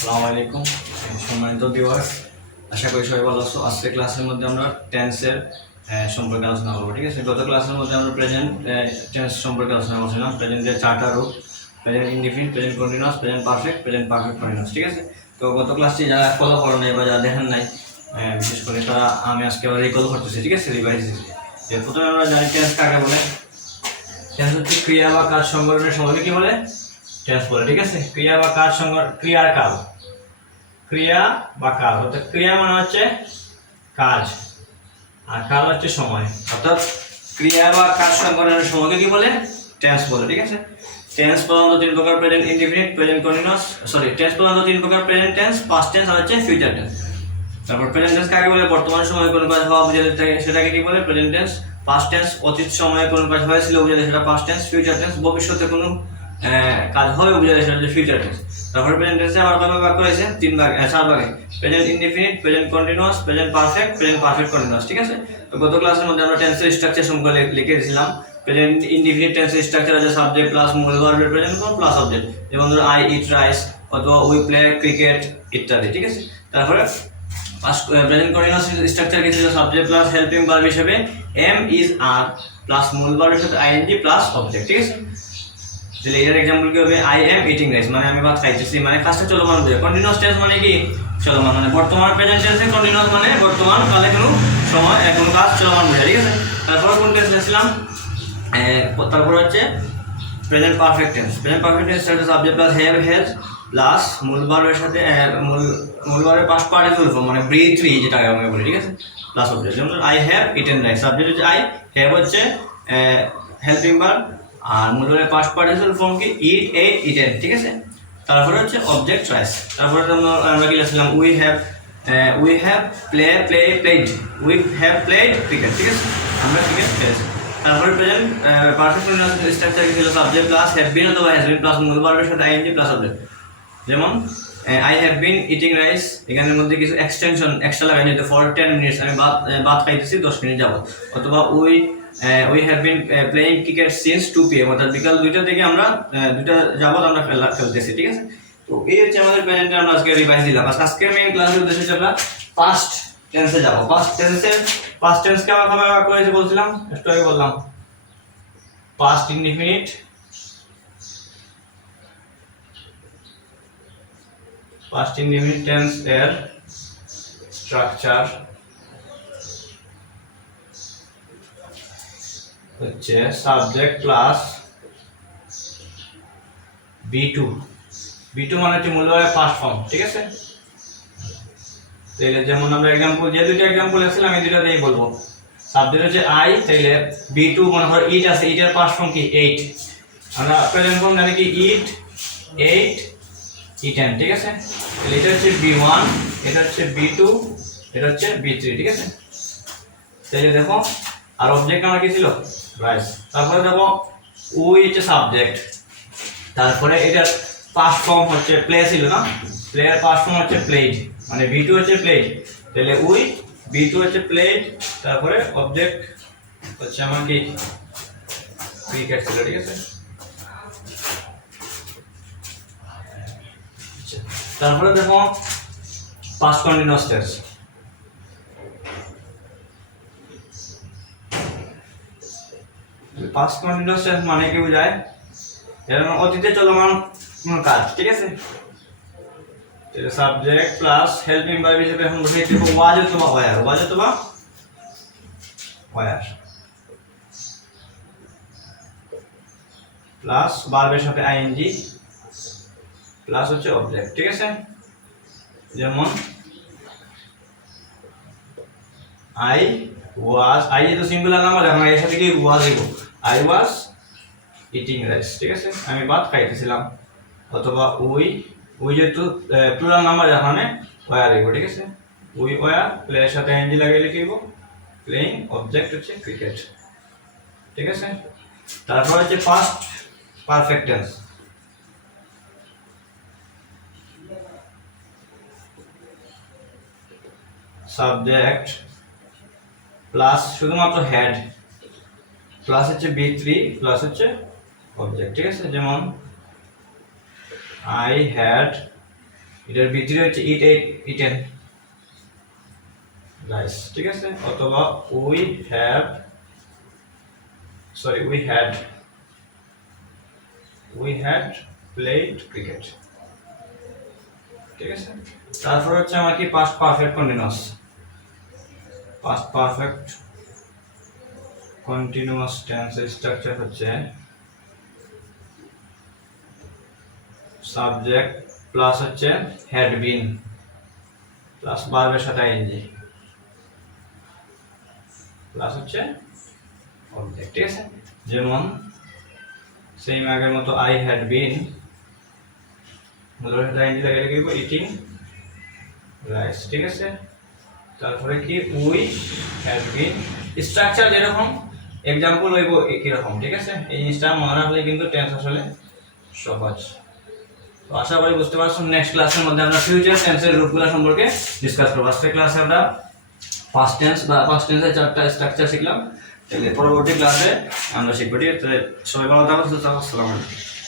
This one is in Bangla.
আসসালামু আলাইকুম সম্মানিত ভিউয়ার্স, আশা করি সবাই ভালো আছো। আজকের ক্লাসের মধ্যে আমরা টেন্সের সম্পর্কে আলোচনা করবো। ঠিক আছে, গত ক্লাসের মধ্যে আমরা প্রেজেন্ট টেন্স সম্পর্কে আলোচনা করছিলাম। প্রেজেন্টের চারটা রূপ: present indefinite, present continuous, present perfect, present perfect continuous. ঠিক আছে, তো গত ক্লাসটি যারা ফলো করেন নাই বা যারা দেখেন নাই, বিশেষ করে তারা আমি আজকে আবার রিকল করতেছি। ঠিক আছে, রিভাইজ দিচ্ছি। যে প্রথমে আমরা জানি টেন্স কাকে বলে। টেন্স হচ্ছে ক্রিয়া বা কাজ সংগঠনের সময়কে কি বলে? টেন্স বলে। ঠিক আছে, ক্রিয়া বা কাজ ক্রিয়ার কাল, ক্রিয়া বা কাল। অর্থাৎ ক্রিয়া মানে হচ্ছে কাজ আর কাল হচ্ছে সময়। অর্থাৎ ক্রিয়া বা কাজ সংগঠনের সময়কে কি বলে? টেন্স বলে। ঠিক আছে, টেন্স প্রধানত তিন প্রকার: present indefinite, present continuous, tense প্রধানত তিন প্রকার: প্রেজেন্ট টেন্স, পাস্ট টেন্স আর হচ্ছে ফিউচার টেন্স। তারপর প্রেজেন্ট টেন্স কাকে বলে? বর্তমান সময়ে কোনো কাজ হওয়া বুঝাতে থাকে সেটাকে কি বলে? Present tense. পাস্ট টেন্স অতীত সময়ে কোনো কাজ হয়েছিল বুঝাতে সেটা পাস্ট টেন্স। ফিউচার টেন্স ভবিষ্যতে কোনো কাজ হবে বুঝাতে সেটা হচ্ছে ফিউচার টেন্স। তারপরে প্রেজেন্ট টেন্সে আবার কয়ভাবে ভাগ করেছে? চার ভাগে: present indefinite, present continuous, present perfect, present perfect continuous. ঠিক আছে, তো গত ক্লাসের মধ্যে আমরা টেন্সের স্ট্রাকচার সম্পর্কে লিখে দিয়েছিলাম। প্রেজেন্ট ইনডিফিনিট টেন্সের স্ট্রাকচার আছে সাবজেক্ট প্লাস মূল ভার্বের প্রেজেন্ট ফর্ম প্লাস অবজেক্ট, যেমন ধরো আই ইট রাইস অথবা উই প্লে ক্রিকেট ইত্যাদি। ঠিক আছে, তারপরে প্রেজেন্ট কন্টিনিউয়াস স্ট্রাকচার কি ছিল? সাবজেক্ট প্লাস হেল্পিং ভার্ব হিসেবে এম ইজ আর প্লাস মূল ভার্বের সাথে আইএনজি প্লাস অবজেক্ট। ঠিক আছে, তাহলে এটার एग्जांपल কি হবে? আই এম ইটিং রাইস মানে আমি ভাত খাইতেছি, মানে কাজটা চলমান বোঝায়। কন্টিনিউয়াস টেন্স মানে কি? চলমান, মানে বর্তমান। প্রেজেন্ট টেন্সে কন্টিনিউয়াস মানে বর্তমান কালে কোনো সময় কোনো কাজ চলমান বোঝায়। ঠিক আছে, তারপর কোন টেন্স দেখছিলাম? তারপর হচ্ছে present perfect tense. Present perfect tense হচ্ছে subject plus have has plus মূল ভার্বের সাথে মূল ভার্বের পাস্ট পার্টিসিপল ফর্ম মানে ব্রিথ থ্রি, যেটা আমরা বলি। ঠিক আছে, প্লাস অবজেক্ট, যেমন I have eaten rice. Subject হচ্ছে আই, হ্যাভ হচ্ছে হেল্পিং ভার্ব, আর মূল ভার্বের পাস্ট পার্টিসিপল ফর্ম কি? Eat, ate, eaten. ঠিক আছে, তারপরে হচ্ছে অবজেক্ট রাইস। তারপরে আমরা কি লিখছিলাম? We have played, we have played cricket. ঠিক আছে, আমরা ক্রিকেট খেলেছি। তারপরে প্রেজেন্ট পারফেক্ট কন্টিনিউয়াস স্ট্রাকচার ছিল সাবজেক্ট প্লাস হ্যাভ বিন অথবা হ্যাজ বিন প্লাস মূল ভার্বের সাথে আইএনজি প্লাস অবজেক্ট, যেমন I have been eating rice, এখানের মধ্যে কিছু এক্সটেনশন এক্সট্রা লাগাই নিতে, ফর 10 মিনিটস আমি ভাত খাইতেছি 10 মিনিট যাবত। অথবা we have been playing cricket since 2 PM, অর্থাৎ বিকাল 2টা থেকে আমরা 2টা যাবত আমরা খেলতেছি। ঠিক আছে, তো এই হচ্ছে আমাদের প্রেজেন্টে আমরা আজকে রিভাইজ দিলাম। আজকের মেইন ক্লাসের উদ্দেশ্য হচ্ছে আমরা পাস্ট টেন্সে যাব। পাস্ট টেন্সকে আমরা কিভাবে ভাগ করেছি বলছিলাম, একটু আগে বললাম। Past indefinite, past indefinite tense এর স্ট্রাকচার হচ্ছে সাবজেক্ট প্লাস B2 মানে হচ্ছে মূল ভার্বের পাস্ট ফর্ম। ঠিক আছে, তাহলে যেমন আমরা एग्जांपल যে দুটো एग्जांपल আছে আমি দুটো দিয়েই বলবো। সাবজেক্ট হচ্ছে আই, তাহলে B2 মনে হয় ইট আছে, ইটের পাস্ট ফর্ম কি? 8। আমরা প্রেজেন্ট ফর্ম জানি কি? ইট, 8, ইটেন। ঠিক আছে, তাহলে এটা হচ্ছে B1, এটা হচ্ছে B2, এটা হচ্ছে B3। ঠিক আছে, তাহলে দেখো, আর অবজেক্ট আমার কি ছিল? রাইস। তারপরে দেখো উই হচ্ছে সাবজেক্ট, তারপরে এটার পাস্ট ফর্ম হচ্ছে প্লে ছিল না? প্লে এর পাস্ট ফর্ম হচ্ছে প্লেড, মানে B2 হচ্ছে প্লেড, তাহলে উই, B2 হচ্ছে প্লেড, তারপরে অবজেক্ট হচ্ছে আমার কি? ক্রিকেট ছিল। ঠিক আছে, তারপরে দেখো past continuous tense. Past continuous tense মানে কি বোঝায়? এর মানে অতীতে চলমান কোন কাজ। ঠিক আছে, তাহলে সাবজেক্ট প্লাস হেল্পিং ভার্ব হিসেবে এখন বসে দেব ওয়াজ অথবা ওয়্যার, ওয়াজ অথবা ওয়্যার প্লাস ভার্বের সাথে আইএনজি প্লাস হচ্ছে অবজেক্ট। ঠিক আছে, যেমন আই ওয়াজ, আই যেহেতু সিঙ্গুলার নাম্বার এখন এর সাথে কি ওয়াজ দিব, আই ওয়াজ ইটিং রাইস। ঠিক আছে, আমি ভাত খাইতেছিলাম। অথবা উই যেহেতু প্লুরাল নাম্বার এখানে ওয়্যার দিব। ঠিক আছে, উই ওয়্যার, প্লে এর সাথে আইএনজি লাগিয়ে লিখব, প্লেইং, অবজেক্ট হচ্ছে ক্রিকেট। ঠিক আছে, তারপর হচ্ছে past perfect tense. Subject plus শুধুমাত্র হ্যাড প্লাস হচ্ছে B3 প্লাস হচ্ছে অবজেক্ট। ঠিক আছে, যেমন আই হ্যাড এটার ভিতরে হচ্ছে ইট এট ইটেন রাইস, ঠিক আছে, অথবা উই হ্যাড প্লেড ক্রিকেট, ঠিক আছে। তারপর হচ্ছে আমার কি past perfect continuous. Past perfect continuous টেন্সের স্ট্রাকচার হচ্ছে সাবজেক্ট প্লাস হচ্ছে হ্যাড বিন প্লাস ভার্বের সাথে আইএনজি প্লাস হচ্ছে অবজেক্ট, ঠিক আছে। যেমন সেম আগের মতো আই হ্যাড বিন মূলের সাথে আইএনজি লাগিয়ে লিখব ইটিং রাইস, ঠিক আছে। তারপরে কি উই হ্যাড বিন, স্ট্রাকচার যেরকম এক্সাম্পল হইব একই রকম, ঠিক আছে। এই জিনিসটা মনে রাখলে কিন্তু টেন্স আসলে সহজ। তো আশা করি বুঝতে পারছেন। নেক্সট ক্লাসের মধ্যে আমরা ফিউচার টেন্সের রূপগুলো সম্পর্কে ডিসকাস করব। আজকের ক্লাসে আমরা পাস্ট টেন্স বা পাস্ট টেন্সের 4টা স্ট্রাকচার শিখলাম। তাহলে পরবর্তী ক্লাসে আমরা শিখব। ঠিক আছে, সবাই ভালো থাকুন, আসসালামু আলাইকুম।